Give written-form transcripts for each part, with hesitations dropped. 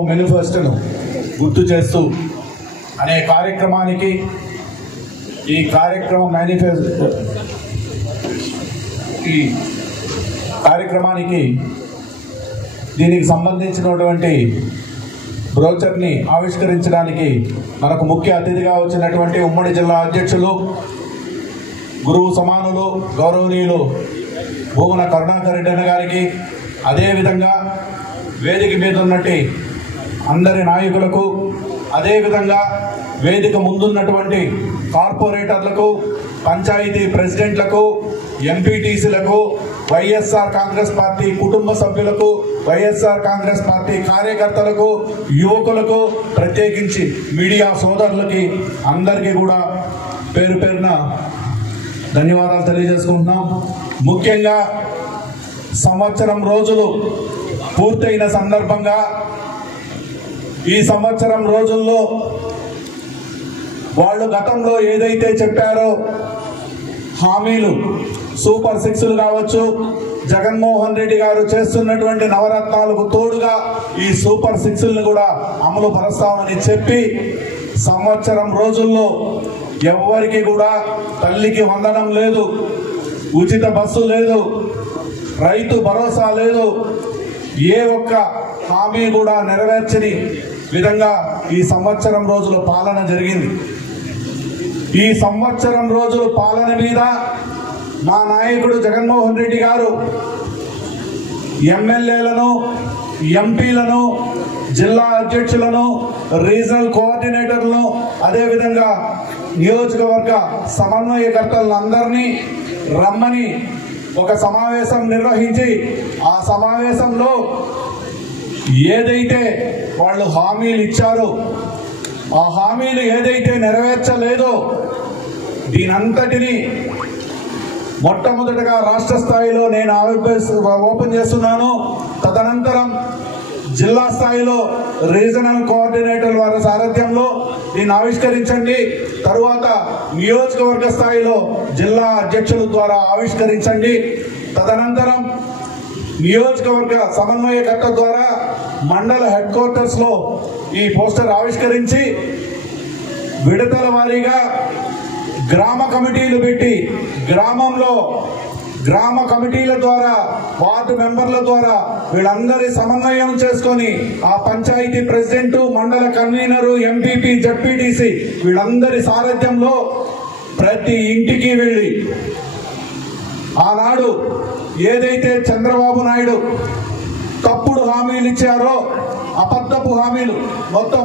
చంద్రబాబు మేనిఫెస్టోను గుర్తు చేస్తూ అనే కార్యక్రమానికి ఈ కార్యక్రమానికి దీనికి సంబంధించినటువంటి బ్రోచర్ని ఆవిష్కరించడానికి మనకు ముఖ్య అతిథిగా వచ్చినటువంటి ఉమ్మడి జిల్లా అధ్యక్షులు గురువు సమానులు గౌరవనీయులు భూమన కరుణాకర్ రెడ్డి అన్న గారికి, అదేవిధంగా వేదిక మీద ఉన్నటువంటి అందరి నాయకులకు, అదేవిధంగా వేదిక ముందున్నటువంటి కార్పొరేటర్లకు, పంచాయతీ ప్రెసిడెంట్లకు, ఎంపీటీసీలకు, వైఎస్ఆర్ కాంగ్రెస్ పార్టీ కుటుంబ సభ్యులకు, వైఎస్ఆర్ కాంగ్రెస్ పార్టీ కార్యకర్తలకు, యువకులకు, ప్రత్యేకించి మీడియా సోదరులకి అందరికీ కూడా పేరు పేరున ధన్యవాదాలు తెలియజేసుకుంటున్నాం. ముఖ్యంగా సంవత్సరం రోజులు పూర్తయిన సందర్భంగా ఈ సంవత్సరం రోజుల్లో వాళ్ళు గతంలో ఏదైతే చెప్పారో హామీలు, సూపర్ సిక్స్లు కావచ్చు, జగన్మోహన్ రెడ్డి గారు చేస్తున్నటువంటి నవరత్నాలకు తోడుగా ఈ సూపర్ సిక్స్లను కూడా అమలు పరుస్తామని చెప్పి సంవత్సరం రోజుల్లో ఎవరికి కూడా తల్లికి వందనం లేదు, ఉచిత బస్సు లేదు, రైతు భరోసా లేదు, ఏ ఒక్క హామీ కూడా నెరవేర్చని విధంగా ఈ సంవత్సరం రోజుల పాలన జరిగింది. ఈ సంవత్సరం రోజుల పాలన మీద మా నాయకుడు జగన్మోహన్ రెడ్డి గారు ఎమ్మెల్యేలను, ఎంపీలను, జిల్లా అధ్యక్షులను, రీజనల్ కోఆర్డినేటర్లను, అదేవిధంగా నియోజకవర్గ సమన్వయకర్తలందరినీ రమ్మని ఒక సమావేశం నిర్వహించి ఆ సమావేశంలో ఏదైతే వాళ్ళు హామీలు ఇచ్చారో ఆ హామీలు ఏదైతే నెరవేర్చలేదో దీనంతటినీ మొట్టమొదటిగా రాష్ట్ర స్థాయిలో నేను ఓపెన్ చేస్తున్నాను. తదనంతరం జిల్లా స్థాయిలో రీజనల్ కోఆర్డినేటర్ వారి సారథ్యంలో దీన్ని ఆవిష్కరించండి. తరువాత నియోజకవర్గ స్థాయిలో జిల్లా అధ్యక్షుల ద్వారా ఆవిష్కరించండి. తదనంతరం నియోజకవర్గ సమన్వయకర్త ద్వారా మండల హెడ్ క్వార్టర్స్ లో ఈ పోస్టర్ ఆవిష్కరించి విడతల వారీగా గ్రామ కమిటీలు పెట్టి గ్రామంలో గ్రామ కమిటీల ద్వారా, వార్డు మెంబర్ల ద్వారా వీళ్ళందరి సమన్వయం చేసుకొని ఆ పంచాయతీ ప్రెసిడెంట్, మండల కన్వీనరు, ఎంపీపీ, జడ్పీటీసీ వీళ్ళందరి సారథ్యంలో ప్రతి ఇంటికి వెళ్ళి ఆనాడు ఏదైతే చంద్రబాబు నాయుడు తప్పుడు హామీలు ఇచ్చారో, అబద్ధపు హామీలు, మొత్తం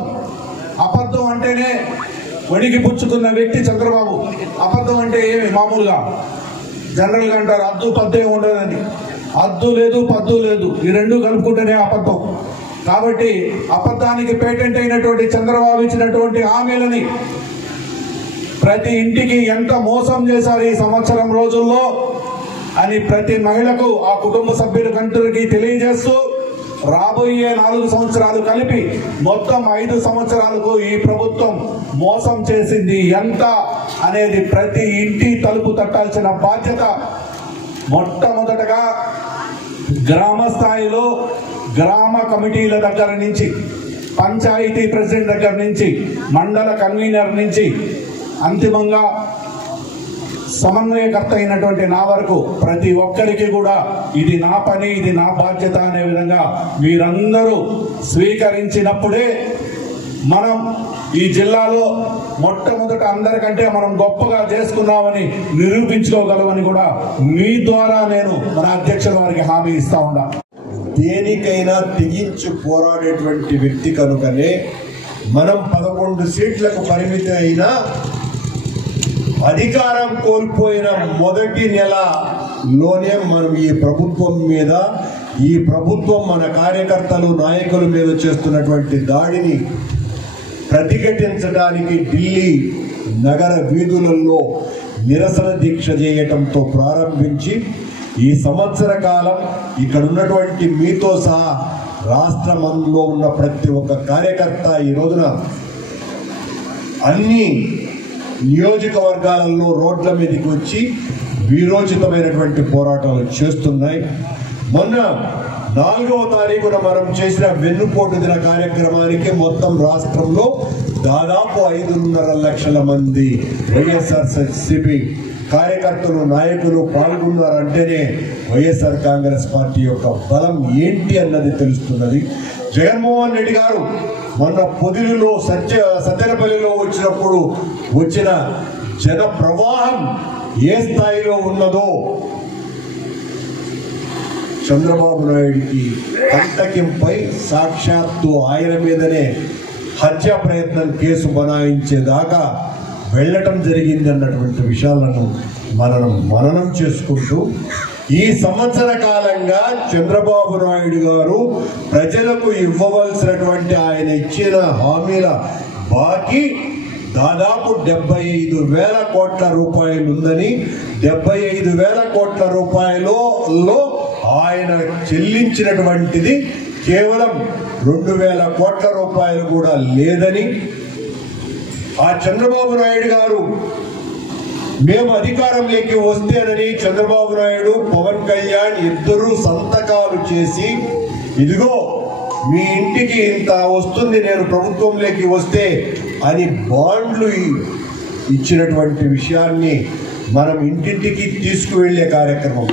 అబద్ధం అంటేనే వణికి పుచ్చుకున్న వ్యక్తి చంద్రబాబు. అబద్ధం అంటే ఏమి మామూలుగా జనరల్గా అంటారు అద్దు పద్దు ఏమి ఉండదని. అద్దు లేదు, పద్దు లేదు, ఈ రెండు కలుపుకుంటేనే అబద్ధం. కాబట్టి అబద్ధానికి పేటెంట్ అయినటువంటి చంద్రబాబు ఇచ్చినటువంటి హామీలని ప్రతి ఇంటికి ఎంత మోసం చేశారు ఈ సంవత్సరం రోజుల్లో అని ప్రతి మహిళకు, ఆ కుటుంబ సభ్యులకందరికీ తెలియజేస్తూ రాబోయే 4 సంవత్సరాలు కలిపి మొత్తం 5 సంవత్సరాలకు ఈ ప్రభుత్వం మోసం చేసింది ఎంత అనేది ప్రతి ఇంటి తలుపు తట్టాల్సిన బాధ్యత మొట్టమొదటగా గ్రామ స్థాయిలో గ్రామ కమిటీల దగ్గర నుంచి, పంచాయతీ ప్రెసిడెంట్ దగ్గర నుంచి, మండల కన్వీనర్ నుంచి అంతిమంగా సమన్వయకర్త అయినటువంటి నా వరకు ప్రతి ఒక్కరికి కూడా ఇది నా పని, ఇది నా బాధ్యత అనే విధంగా మీరందరూ స్వీకరించినప్పుడే మనం ఈ జిల్లాలో మొట్టమొదట అందరికంటే మనం గొప్పగా చేసుకున్నామని నిరూపించుకోగలమని కూడా మీ ద్వారా నేను మన అధ్యక్షుల వారికి హామీ ఇస్తా ఉన్నా. దేనికైనా తెగించి పోరాడేటువంటి వ్యక్తి కనుకనే మనం 11 సీట్లకు పరిమితి అయినా అధికారం కోల్పోయిన మొదటి నెలలోనే మనం ఈ ప్రభుత్వం మీద, ఈ ప్రభుత్వం మన కార్యకర్తలు, నాయకుల మీద చేస్తున్నటువంటి దాడిని ప్రతిఘటించడానికి ఢిల్లీ నగర వీధులలో నిరసన దీక్ష చేయటంతో ప్రారంభించి ఈ సంవత్సర కాలం ఇక్కడ ఉన్నటువంటి మీతో సహా రాష్ట్రంలో ఉన్న ప్రతి ఒక్క కార్యకర్త ఈ రోజున అన్ని నియోజకవర్గాలలో రోడ్ల మీదకి వచ్చి వీరోచితమైనటువంటి పోరాటాలు చేస్తున్నాయి. మొన్న 4వ తారీఖున మనం చేసిన వెన్నుపోటు దిన కార్యక్రమానికి మొత్తం రాష్ట్రంలో దాదాపు 5.5 లక్షల మంది వైఎస్ఆర్సీపీ కార్యకర్తలు నాయకులు పాల్గొన్నారంటేనే వైఎస్ఆర్ కాంగ్రెస్ పార్టీ యొక్క బలం ఏంటి అన్నది తెలుస్తున్నది. జగన్మోహన్ రెడ్డి గారు మొన్న పొదిలిలో సత్తెనపల్లిలో వచ్చినప్పుడు వచ్చిన జన ప్రవాహం ఏ స్థాయిలో ఉన్నదో చంద్రబాబు నాయుడికి కంటకింపై సాక్షాత్తు ఆయన మీదనే హత్యా ప్రయత్నం కేసు బనాయించేదాకా వెళ్ళటం జరిగింది అన్నటువంటి విషయాలను మననం చేసుకుంటూ ఈ సంవత్సర కాలంగా చంద్రబాబు నాయుడు గారు ప్రజలకు ఇవ్వవలసినటువంటి ఆయన ఇచ్చిన హామీల బాకీ దాదాపు 75,000 కోట్ల రూపాయలు ఉందని, 75,000 కోట్ల రూపాయలలో ఆయన చెల్లించినటువంటిది కేవలం 2,000 కోట్ల రూపాయలు కూడా లేదని, ఆ చంద్రబాబు నాయుడు గారు మేము అధికారంలోకి వస్తేనని చంద్రబాబు నాయుడు పవన్ కళ్యాణ్ ఇద్దరు సంతకాలు చేసి ఇదిగో మీ ఇంటికి ఇంత వస్తుంది నేను ప్రభుత్వంలోకి వస్తే అని బాండ్లు ఇచ్చినటువంటి విషయాన్ని మనం ఇంటింటికి తీసుకువెళ్లే కార్యక్రమం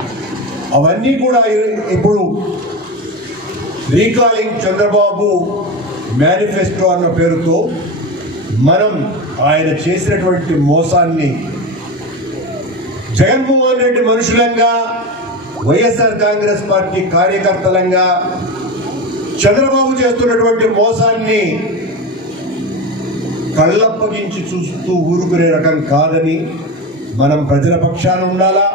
అవన్నీ కూడా ఇప్పుడు రీకాలింగ్ చంద్రబాబు మేనిఫెస్టో అన్న పేరుతో మనం ఆయన చేసినటువంటి మోసాన్ని జగన్మోహన్ రెడ్డి మనుషులంగా, వైఎస్ఆర్ కాంగ్రెస్ పార్టీ కార్యకర్తలంగా చంద్రబాబు చేస్తున్నటువంటి మోసాన్ని కళ్ళప్పగించి చూస్తూ ఊరుకునే రకం కాదని మనం ప్రజల పక్షాన ఉండాలా.